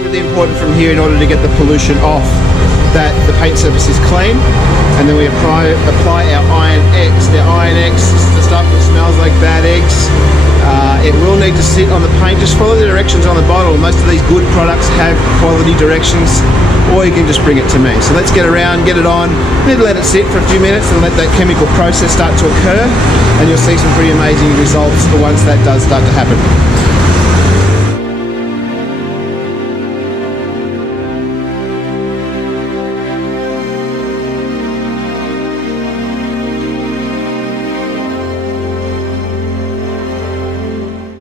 Really important from here in order to get the pollution off, that the paint surface is clean, and then we apply our Iron X. The Iron X is the stuff that smells like bad eggs. It will need to sit on the paint. Just follow the directions on the bottle. Most of these good products have quality directions, or you can just bring it to me. So let's get around, get it on, then let it sit for a few minutes and let that chemical process start to occur, and you'll see some pretty amazing results once that does start to happen.